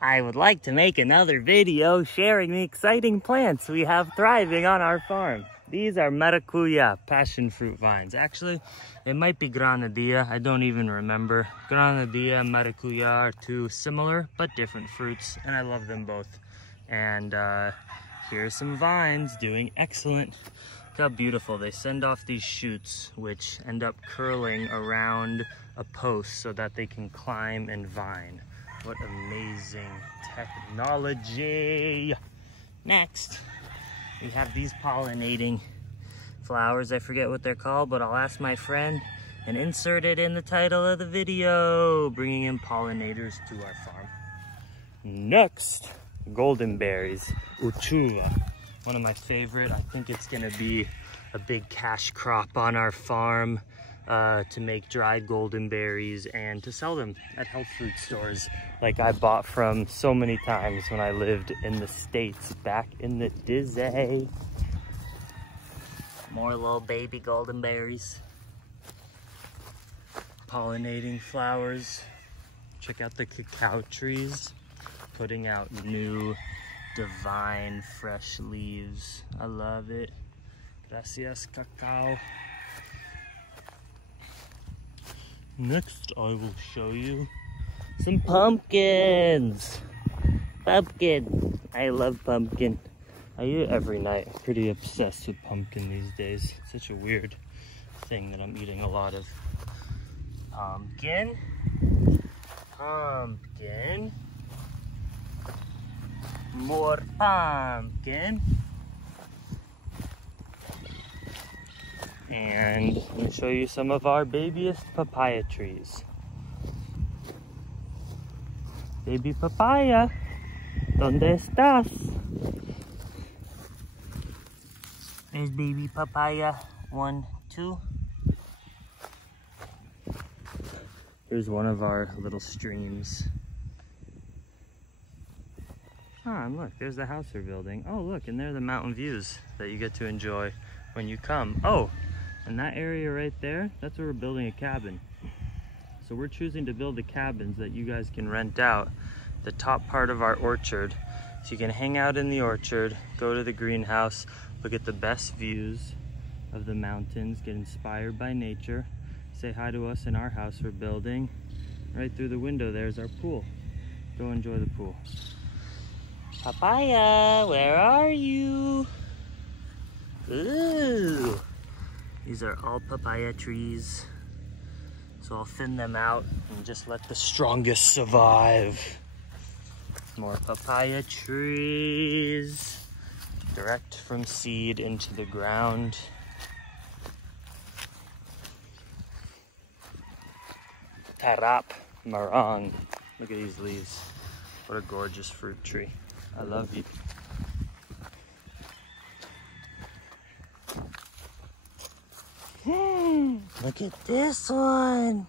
I would like to make another video sharing the exciting plants we have thriving on our farm. These are Maracuya passion fruit vines. Actually, it might be Granadilla. I don't even remember. Granadilla and Maracuya are two similar but different fruits, and I love them both. And here are some vines doing excellent. Look how beautiful. They send off these shoots, which end up curling around a post so that they can climb and vine. What amazing technology. Next, we have these pollinating flowers. I forget what they're called, but I'll ask my friend and insert it in the title of the video, bringing in pollinators to our farm. Next, golden berries, Uchuva. One of my favorite. I think it's gonna be a big cash crop on our farm to make dried golden berries and to sell them at health food stores like I bought from so many times when I lived in the States back in the Dizzy. More little baby golden berries. Pollinating flowers. Check out the cacao trees, putting out new divine fresh leaves. I love it. Gracias, cacao. Next, I will show you some pumpkins. Pumpkin. I love pumpkin. I eat it every night. I'm pretty obsessed with pumpkin these days. It's such a weird thing that I'm eating a lot of. Pumpkin. Pumpkin. More pumpkin. And let me show you some of our babyest papaya trees. Baby papaya, ¿dónde estás? There's baby papaya 1, 2. Here's one of our little streams. Ah, and look, there's the house we're building. Oh, look, and there are the mountain views that you get to enjoy when you come. Oh, and that area right there, that's where we're building a cabin. So we're choosing to build the cabins that you guys can rent out, the top part of our orchard. So you can hang out in the orchard, go to the greenhouse, look at the best views of the mountains, get inspired by nature, say hi to us in our house we're building. Right through the window there's our pool. Go enjoy the pool. Papaya, where are you? Ooh. These are all papaya trees. So I'll thin them out and just let the strongest survive. More papaya trees. Direct from seed into the ground. Tarap marang. Look at these leaves. What a gorgeous fruit tree. I love you. Look at this one.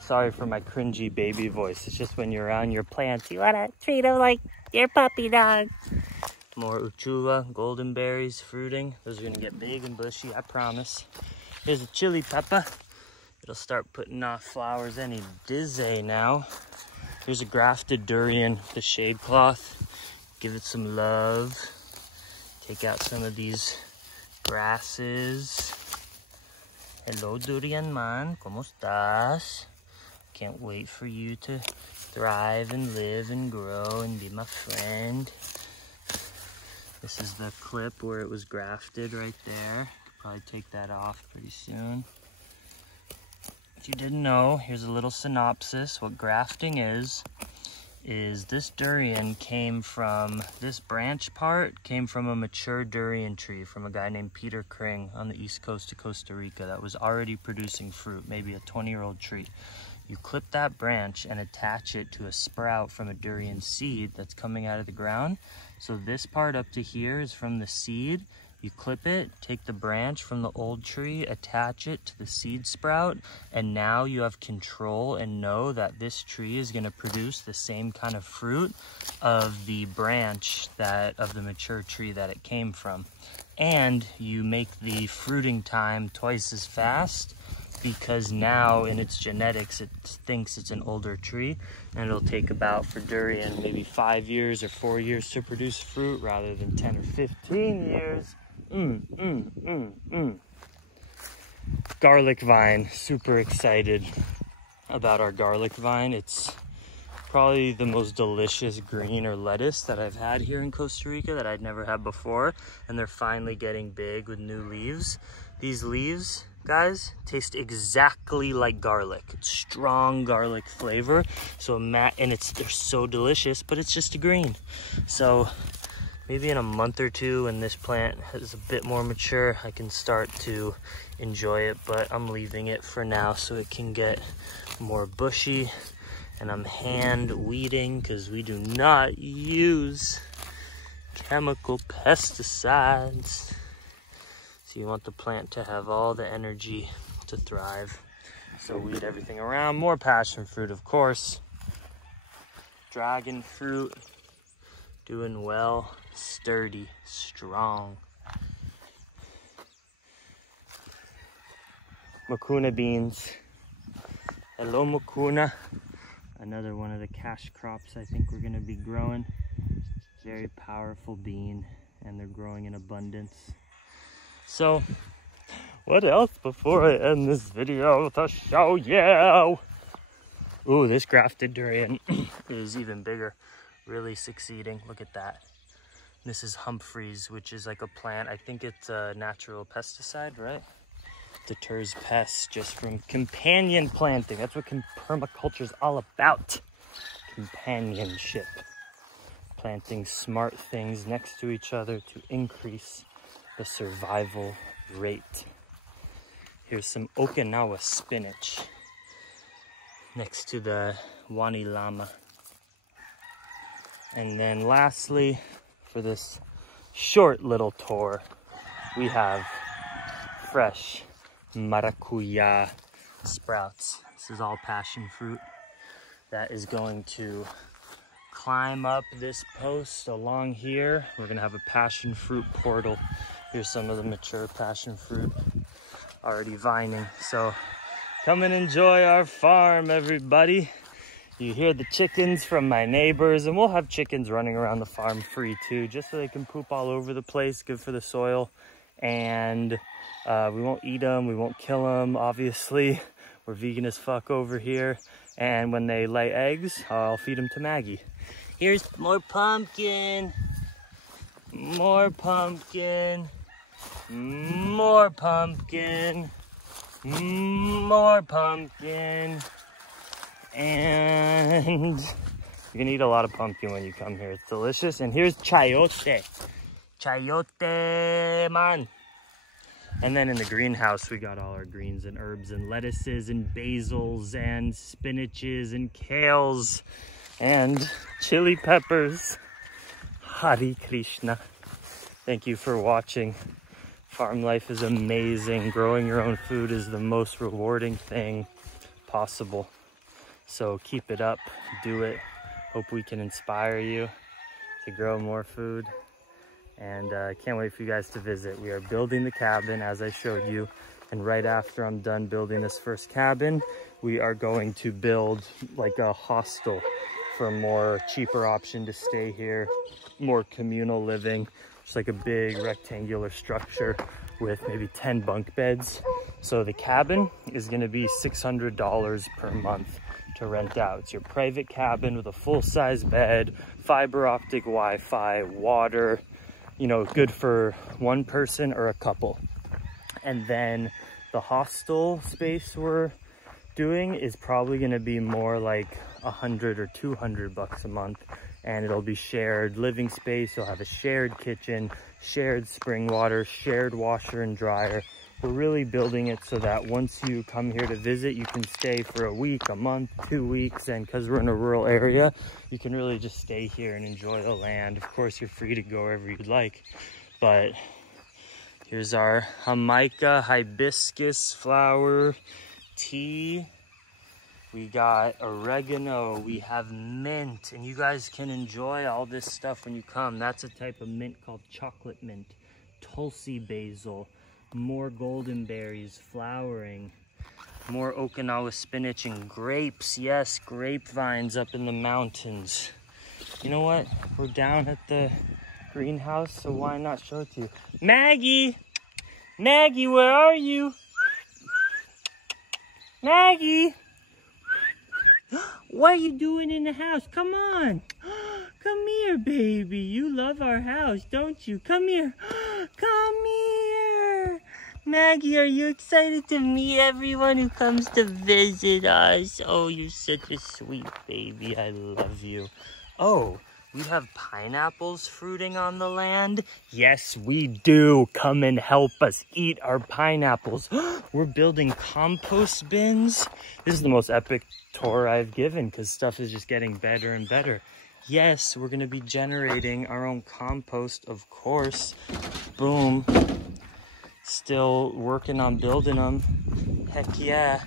Sorry for my cringy baby voice. It's just when you're around your plants, you wanna treat them like your puppy dog. More Uchuva, golden berries fruiting. Those are gonna get big and bushy, I promise. Here's a chili pepper. It'll start putting off flowers any dizzy now. Here's a grafted durian, the shade cloth. Give it some love. Take out some of these grasses. Hello, durian man. ¿Cómo estás? Can't wait for you to thrive and live and grow and be my friend. This is the clip where it was grafted right there. Could probably take that off pretty soon. If you didn't know, here's a little synopsis. What grafting is this durian came from, this branch part came from a mature durian tree from a guy named Peter Kring on the east coast of Costa Rica that was already producing fruit, maybe a 20-year-old tree. You clip that branch and attach it to a sprout from a durian seed that's coming out of the ground. So this part up to here is from the seed. You clip it, take the branch from the old tree, attach it to the seed sprout, and now you have control and know that this tree is going to produce the same kind of fruit of the branch of the mature tree that it came from. And you make the fruiting time twice as fast because now in its genetics it thinks it's an older tree, and it'll take about, for durian, maybe 5 years or 4 years to produce fruit rather than 10 or 15 years. Garlic vine, super excited about our garlic vine. It's probably the most delicious green or lettuce that I've had here in Costa Rica that I'd never had before, and they're finally getting big with new leaves. These leaves, guys, taste exactly like garlic. It's strong garlic flavor, so and they're so delicious, but it's just a green. So maybe in a month or two, when this plant is a bit more mature, I can start to enjoy it, but I'm leaving it for now so it can get more bushy. And I'm hand weeding because we do not use chemical pesticides. So you want the plant to have all the energy to thrive. So weed everything around. More passion fruit, of course. Dragon fruit, doing well, sturdy, strong. Mucuna beans. Hello, mucuna. Another one of the cash crops I think we're gonna be growing. Very powerful bean, and they're growing in abundance. So, what else before I end this video to show you? Ooh, this grafted durian is even bigger, really succeeding. Look at that. This is Humphreys, which is like a plant. I think it's a natural pesticide, right? Deters pests just from companion planting. That's what permaculture is all about. Companionship. Planting smart things next to each other to increase the survival rate. Here's some Okinawa spinach next to the Wani Lama. And then lastly, for this short little tour, we have fresh Maracuya sprouts. This is all passion fruit that is going to climb up this post along here. We're gonna have a passion fruit portal. Here's some of the mature passion fruit already vining. So come and enjoy our farm, everybody. You hear the chickens from my neighbors, and we'll have chickens running around the farm free too, just so they can poop all over the place, good for the soil. And we won't eat them, we won't kill them, obviously. We're vegan as fuck over here. And when they lay eggs, I'll feed them to Maggie. Here's more pumpkin. More pumpkin. More pumpkin. More pumpkin. And you can eat a lot of pumpkin when you come here. It's delicious. And here's chayote. Chayote, man. And then in the greenhouse, we got all our greens and herbs and lettuces and basils and spinaches and kales and chili peppers. Hare Krishna. Thank you for watching. Farm life is amazing. Growing your own food is the most rewarding thing possible. So keep it up, do it. Hope we can inspire you to grow more food. And I can't wait for you guys to visit. We are building the cabin as I showed you. And right after I'm done building this first cabin, we are going to build like a hostel for a more cheaper option to stay here, more communal living. Just like a big rectangular structure with maybe 10 bunk beds. So the cabin is gonna be $600 per month to rent out. It's your private cabin with a full-size bed, fiber optic Wi-Fi, water, you know, good for one person or a couple. And then the hostel space we're doing is probably gonna be more like 100 or 200 bucks a month. And it'll be shared living space. You'll have a shared kitchen, shared spring water, shared washer and dryer. We're really building it so that once you come here to visit, you can stay for a week, a month, 2 weeks. And because we're in a rural area, you can really just stay here and enjoy the land. Of course, you're free to go wherever you'd like. But here's our Jamaica Hibiscus Flower Tea. We got oregano, we have mint, and you guys can enjoy all this stuff when you come. That's a type of mint called chocolate mint. Tulsi basil, more golden berries flowering, More Okinawa spinach and grapes. Yes, grapevines up in the mountains. You know what? We're down at the greenhouse, so why not show it to you? Maggie! Maggie, where are you? Maggie! What are you doing in the house? Come on! Come here, baby. You love our house, don't you? Come here. Come here. Maggie, are you excited to meet everyone who comes to visit us? Oh, you're such a sweet baby. I love you. Oh, we have pineapples fruiting on the land? Yes, we do. Come and help us eat our pineapples. We're building compost bins. This is the most epic tour I've given because stuff is just getting better and better. Yes, we're going to be generating our own compost, of course. Boom. Still working on building them. Heck yeah.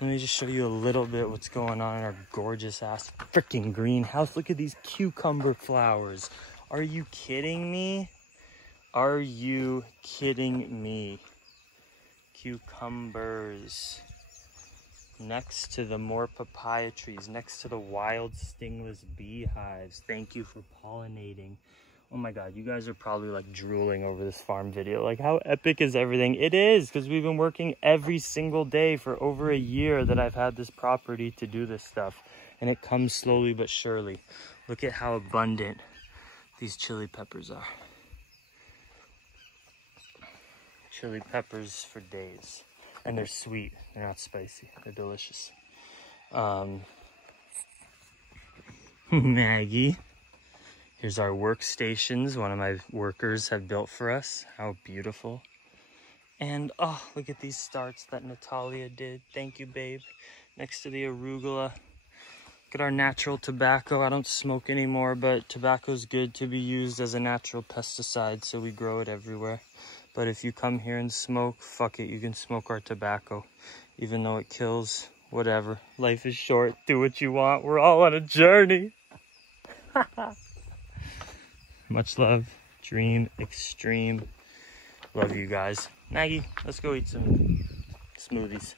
Let me just show you a little bit what's going on in our gorgeous ass freaking greenhouse. Look at these cucumber flowers. Are you kidding me? Are you kidding me? Cucumbers. Next to the more papaya trees, next to the wild stingless beehives. Thank you for pollinating. Oh my God, you guys are probably like drooling over this farm video. Like, how epic is everything? It is, because we've been working every single day for over a year that I've had this property to do this stuff. And it comes slowly but surely. Look at how abundant these chili peppers are. Chili peppers for days. And they're sweet, they're not spicy, they're delicious. Maggie. Here's our workstations one of my workers have built for us. How beautiful. And oh, look at these starts that Natalia did. Thank you, babe. Next to the arugula. Look at our natural tobacco. I don't smoke anymore, but tobacco's good to be used as a natural pesticide, so we grow it everywhere. But if you come here and smoke, fuck it, you can smoke our tobacco. Even though it kills, whatever. Life is short, do what you want. We're all on a journey. Much love, Dream Extreme. Love you guys. Maggie, let's go eat some smoothies.